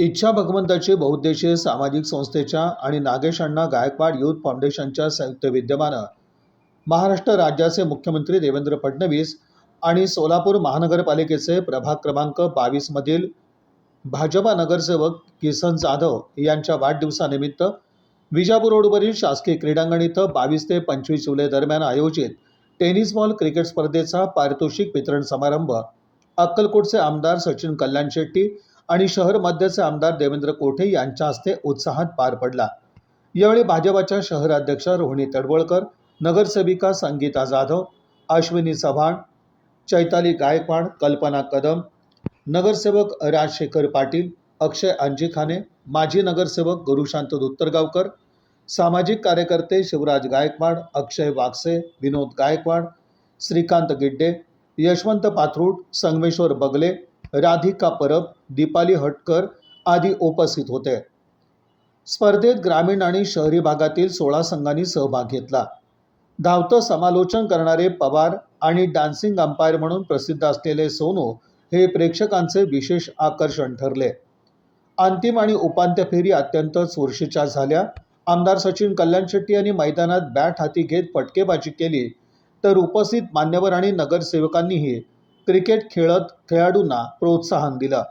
इच्छा भगवंताची बहुउद्देशीय सामाजिक संस्थेच्या आणि नागेश अण्णा गायकवाड युथ फाउंडेशनच्या संयुक्त विद्यमानं महाराष्ट्र राज्याचे मुख्यमंत्री देवेंद्र फडणवीस आणि सोलापूर महानगरपालिकेचे प्रभाग क्रमांक 22 मधील भाजपा नगरसेवक किसन जाधव यांच्या वाढदिवसानिमित्त विजापूर रोडवरील शासकीय क्रीडांगण इथं 22 ते 25 जुलै दरम्यान आयोजित टेनिस बॉल क्रिकेट स्पर्धेचा पारितोषिक वितरण समारंभ अक्कलकोटचे आमदार सचिन कल्याण शेट्टी आणि शहर मध्यचे आमदार देवेंद्र कोठे यांच्या हस्ते उत्साहात पार पडला। यावेळी भाजपच्या शहराध्यक्ष रोहिणी तडवळकर, नगरसेविका संगीता जाधव, अश्विनी चव्हाण, चैताली गायकवाड, कल्पना कदम, नगरसेवक राजशेखर पाटील, अक्षय अंजिखाने, माजी नगरसेवक गुरुशांत दुत्तरगावकर, सामाजिक कार्यकर्ते शिवराज गायकवाड, अक्षय वागसे, विनोद गायकवाड, श्रीकांत गिड्डे, यशवंत पाथरूड, संगमेश्वर बगले, राधिका परब, दीपाली हटकर आदी उपस्थित होते। स्पर्धेत ग्रामीण आणि शहरी भागातील 16 संघांनी सहभाग घेतला। धावतं समालोचन करणारे पवार आणि डान्सिंग अंपायर म्हणून प्रसिद्ध असलेले सोनू हे प्रेक्षकांचे विशेष आकर्षण ठरले। अंतिम आणि उपांत्य फेरी अत्यंत चुरशीच्या झाल्या। आमदार सचिन कल्याण शेट्टी यांनी मैदानात बॅट हाती घेत फटकेबाजी केली, तर उपस्थित मान्यवर आणि नगरसेवकांनीही क्रिकेट खेळत खेळाडूंना प्रोत्साहन दिलं।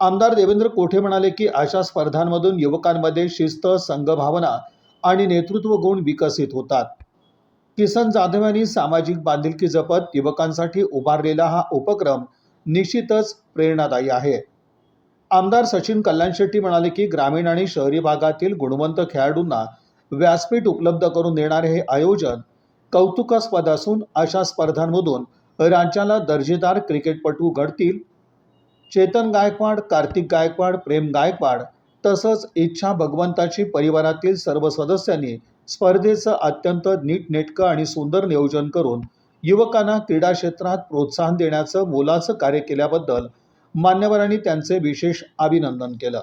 आमदार देवेंद्र कोठे म्हणाले की अशा स्पर्धांमधून युवकांमध्ये शिस्त, संघभावना आणि नेतृत्व गुण विकसित होतात। किसन जाधव यांनी सामाजिक बांधिलकी जपत युवकांसाठी उभारलेला हा उपक्रम निश्चितच प्रेरणादायी आहे। आमदार सचिन कल्याण शेट्टी म्हणाले की ग्रामीण आणि शहरी भागातील गुणवंत खेळाडूंना व्यासपीठ उपलब्ध करून देणारे हे आयोजन कौतुकास्पद असून अशा स्पर्धांमधून राज्याला दर्जेदार क्रिकेटपटू घडतील। चेतन गायकवाड, कार्तिक गायकवाड, प्रेम गायकवाड तसंच इच्छा भगवंताची परिवारातील सर्व सदस्यांनी स्पर्धेचं अत्यंत नीटनेटकं आणि सुंदर नियोजन करून युवकांना क्रीडा क्षेत्रात प्रोत्साहन देण्याचं मोलाचं कार्य केल्याबद्दल मान्यवरांनी त्यांचे विशेष अभिनंदन केलं।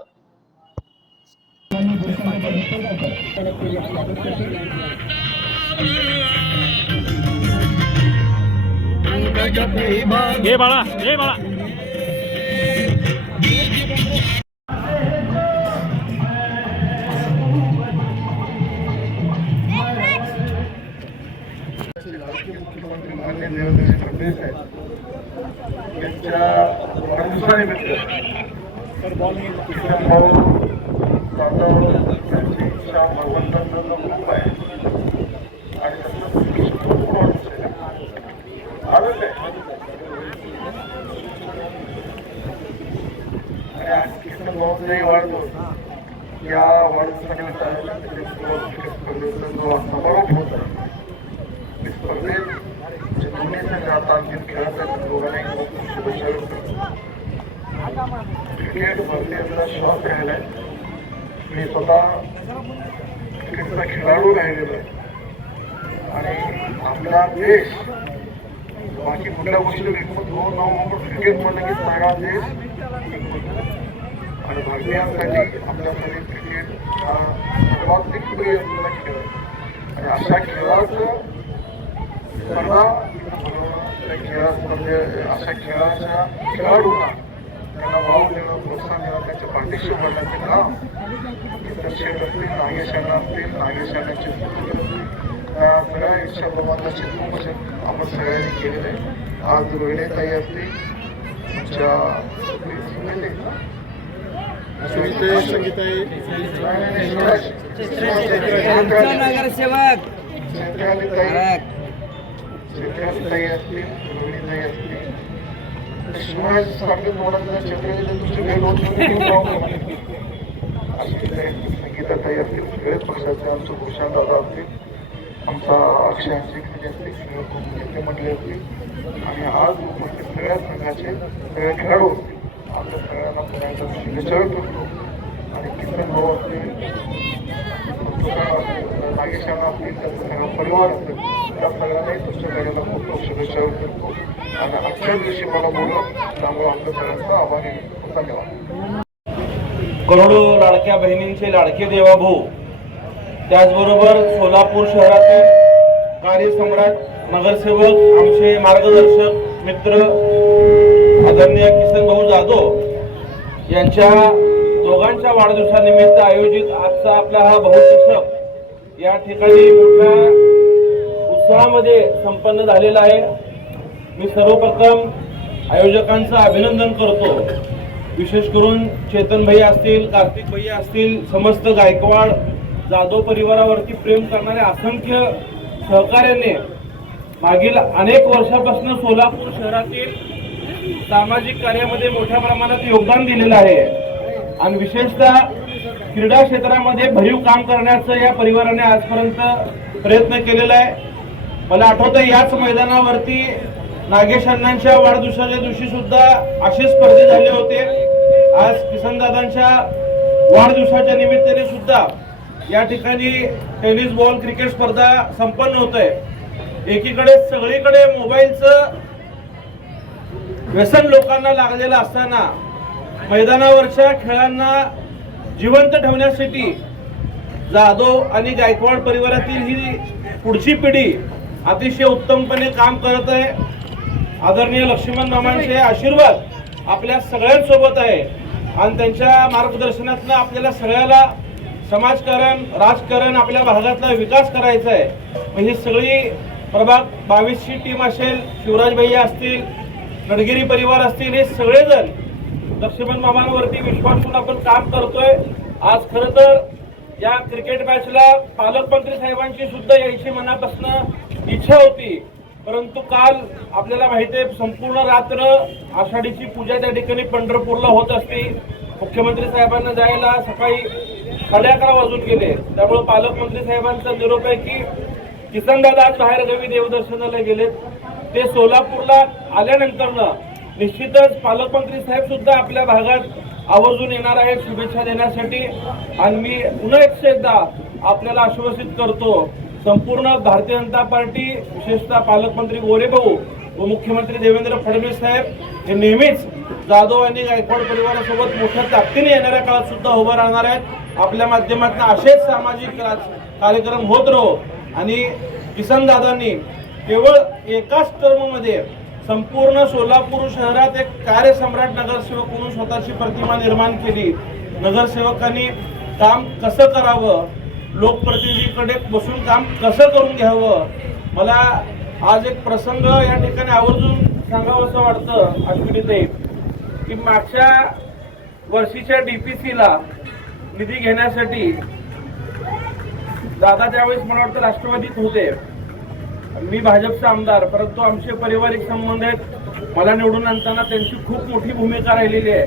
हे बाळा, हे बाळा, मुख्यमंत्री माननीय देवेंद्र फडणवीस आहेत यांच्या वाढदिवसानिमित्त किसन भाऊ जाधव यांची इच्छा भगवंतांना खूप आहे आणि आलंच आहे। आणि आज किसन भाऊचाही वाढदिवस, या वाढदिवसानिमित्त स्पर्धेचा जो समारोप होत आहे, स्पर्धेत जे दोन्ही संघ आता अंतिम खेळत आहेत दोघांनाही खूप शुभेच्छा व्यक्त करतो। क्रिकेट भारतीयांचा श्वास राहिला आहे। मी स्वतः क्रिकेटचा खेळाडू राहिलेलो आहे आणि आपला देश बाकी कुठल्या गोष्टी विकून क्रिकेट म्हणलं की सारा देश आणि भारतीयांसाठी आपल्यासाठी क्रिकेट हा सर्वात लोकप्रिय असलेला खेळ आहे आणि अशा खेळाचं स्पर्धा अशा खेळाच्या खेळाडूंना त्यांना वाव देणं, प्रोत्साहन देणं, त्यांच्या पाठीशी पडण्याचे काम इतर शेठ असतील, नागेशांना असतील, नागेशांची त्या सगळ्या इच्छा भगवंताची खूप आपण सगळ्यांनी केलेलं आहे। आज रोहिणीताई असतील, ताई असतील, रोहिणीताई असतील, शिवाजी सारखे मोडाचं क्षेत्राची तुमची भेट होत संगीताताई असतील, सगळेच पक्षाचे आमचे भूषण दादा असतील, आमचा अक्षय अंजिखाने असतील, सगळे खूप नेते मंडळी असतील आणि आज उपस्थित सगळ्या संघाचे सगळे खेळाडू असतील, आपल्या सगळ्यांना पुण्याचा शुभेच्छा करतो। आणि किसन भाऊ असतील, नागेशांना असतील, त्यांचा सगळा परिवार असेल, त्या सगळ्यांनाही तुमच्या सगळ्यांना खूप खूप शुभेच्छा करतो आणि आजच्या दिवशी मला बोललं त्यामुळे आपल्या सगळ्यांचा आभारी आहे। धन्यवाद। करोडो लाडक्या बहिणींचे लाडके देवाभाऊ, त्याचबरोबर सोलापूर शहरातील कार्यसम्राट नगरसेवक, आमचे मार्गदर्शक मित्र आदरणीय किसन भाऊ जाधव यांच्या दोघांच्या वाढदिवसानिमित्त आयोजित आजचा आपला हा बहुचषक या ठिकाणी मोठ्या उत्साहामध्ये संपन्न झालेला आहे. मी सर्वप्रथम आयोजकांचं अभिनंदन करतो. विशेष करून चेतन भैया असतील, कार्तिक भैया असतील, समस्त गायकवाड जाधव परिवारावरती प्रेम करणाऱ्या असंख्य सहकार्याने मागील अनेक वर्षापासून सोलापूर शहरातील सामाजिक कार्यामध्ये मोठ्या प्रमाणात योगदान दिलेलं आहे आणि विशेषतः क्रीडा क्षेत्रामध्ये भरीव काम करण्याचं या परिवाराने आजपर्यंत प्रयत्न केलेला आहे. मला आठवतं याच मैदानावरती नागेश अण्णांच्या वाढदिवसाच्या दिवशी सुद्धा असे स्पर्धे झाले होते. आज किसनदादांच्या वाढदिवसाच्या निमित्ताने सुद्धा या ठिकाणी टेनिस बॉल क्रिकेट स्पर्धा संपन्न होत आहे. एकीकडे सगळीकडे मोबाईलचं व्यसन लोकांना लागलेलं असताना मैदानावरच्या खेळांना जिवंत ठेवण्यासाठी जाधव आणि गायकवाड परिवारातील ही पुढची पिढी अतिशय उत्तमपणे काम करत आहे. आदरणीय लक्ष्मण मामांचे आशीर्वाद आपल्या सगळ्यांसोबत आहे आणि त्यांच्या मार्गदर्शनातून आपल्याला सगळ्याला समाजकारण, राजकारण, आपल्या भागातला विकास करायचा आहे. म्हणजे सगळी प्रभाग 22ची टीम असेल, शिवराज भैया असतील, नडगिरी परिवार असतील, हे सगळेजण लक्ष्मण मामांवरती विश्वास ठेवून आपण काम करतोय. आज खरं तर या क्रिकेट मॅचला पालकमंत्री साहेबांची सुद्धा यायची मनापासून इच्छा होती, परंतु काल आपल्याला माहिती आहे संपूर्ण रात्र आषाढीची पूजा त्या ठिकाणी पंढरपूरला होत असते. मुख्यमंत्री साहेबांना जायला सकाळी 11:30 वाजून गेले. त्यामुळे पालकमंत्री साहेबांचा निरोप आहे की किसनदादा आज बाहेरगावी देवदर्शनाला गेलेत. ते सोलापूरला आल्यानंतर निश्चितच पालकमंत्री साहेब सुद्धा आपल्या भागात आवर्जून येणार आहेत शुभेच्छा देण्यासाठी. आणि मी पुन्हा एकदा आपल्याला आश्वासित करतो, संपूर्ण भारतीय जनता पार्टी, विशेषतः पालकमंत्री गोरेभाऊ व मुख्यमंत्री देवेंद्र फडणवीस साहेब हे नेहमीच जाधव आणि गायकवाड परिवारासोबत मोठ्या ताकदीने येणाऱ्या काळात सुद्धा उभं राहणार आहेत. आपल्या माध्यमातून असेच सामाजिक कार्यक्रम होत राहो आणि किसनदादांनी केवळ एकाच टर्ममध्ये संपूर्ण सोलापूर शहरात एक कार्यसम्राट नगरसेवक म्हणून स्वतःची प्रतिमा निर्माण केली. नगरसेवकांनी काम कसं करावं, लोकप्रतिनिधीकडे बसून काम कसं करून घ्यावं. मला आज एक प्रसंग या ठिकाणी आवर्जून सांगावंसं वाटतं अश्विनीताई, की मागच्या वर्षीच्या DPCला निधी घेण्यासाठी दादा त्यावेळेस मला वाटतं राष्ट्रवादीत होते, मी भाजपचा आमदार, परंतु आमचे पारिवारिक संबंध आहेत. मला निवडून आणताना त्यांची खूप मोठी भूमिका राहिलेली आहे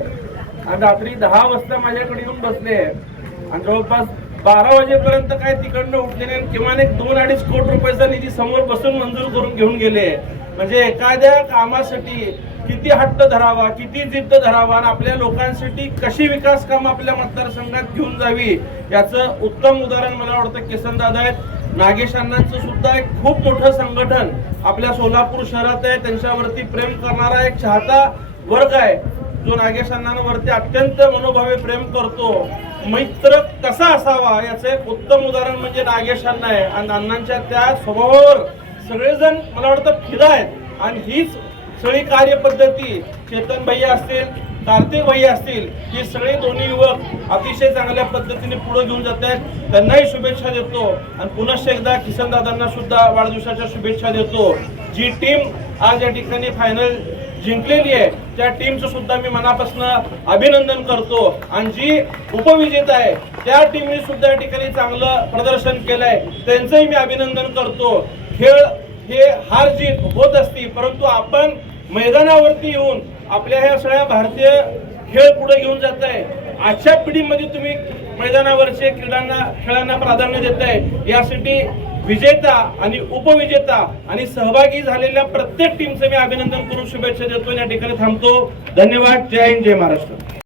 आणि रात्री 10 वाजता माझ्याकडे येऊन बसले आणि जवळपास 12 वाजेपर्यंत काय तिकडनं उठले नाही. किमान एक 2-2.5 कोटी रुपयाचा निधी समोर बसून मंजूर करून घेऊन गेले. म्हणजे एखाद्या कामासाठी किती हट्ट धरावा, किती जिद्द धरावा आणि आपल्या लोकांसाठी कशी विकास कामं आपल्या मतदारसंघात घेऊन जावी याचं उत्तम उदाहरण मला वाटतं किसनदादा आहेत. नागेश अण्णांचं सुद्धा एक खूप मोठं संघटन आपल्या सोलापूर शहरात आहे. त्यांच्यावरती प्रेम करणारा एक चाहता वर्ग आहे जो नागेश अण्णांवरती अत्यंत मनोभावे प्रेम करतो. मैत्र कसा असावा याचं एक उत्तम उदाहरण म्हणजे नागेश अण्णा आहे आणि अण्णांच्या त्या स्वभावावर सगळेजण मला वाटतं फिदा आहेत आणि हीच सगळी कार्यपद्धती चेतन भैया असतील, कार्तिक भैया असतील, हे सगळे दोन्ही युवक अतिशय चांगल्या पद्धतीने पुढे घेऊन जात आहेत. त्यांनाही शुभेच्छा देतो आणि पुन्हा एकदा किसनदादांना सुद्धा वाढदिवसाच्या शुभेच्छा देतो. जी टीम आज या ठिकाणी फायनल जिंकलेली आहे त्या टीमचं सुद्धा मी मनापासून अभिनंदन करतो आणि जी उपविजेता आहे त्या टीमने सुद्धा या ठिकाणी चांगलं प्रदर्शन केलंय, त्यांचंही मी अभिनंदन करतो. खेळ हे हार जीत होत असती, परंतु आपण मैदानावरती येऊन आपल्या ह्या सगळ्या भारतीय खेळ पुढे घेऊन जात आहे. आजच्या पिढीमध्ये तुम्ही मैदानावरचे खेळांना प्राधान्य देताय, यासाठी विजेता आणि उपविजेता आणि सहभागी झालेल्या प्रत्येक टीमचं मी अभिनंदन करून शुभेच्छा देतो. या ठिकाणी थांबतो. धन्यवाद. जय हिंद, जय महाराष्ट्र.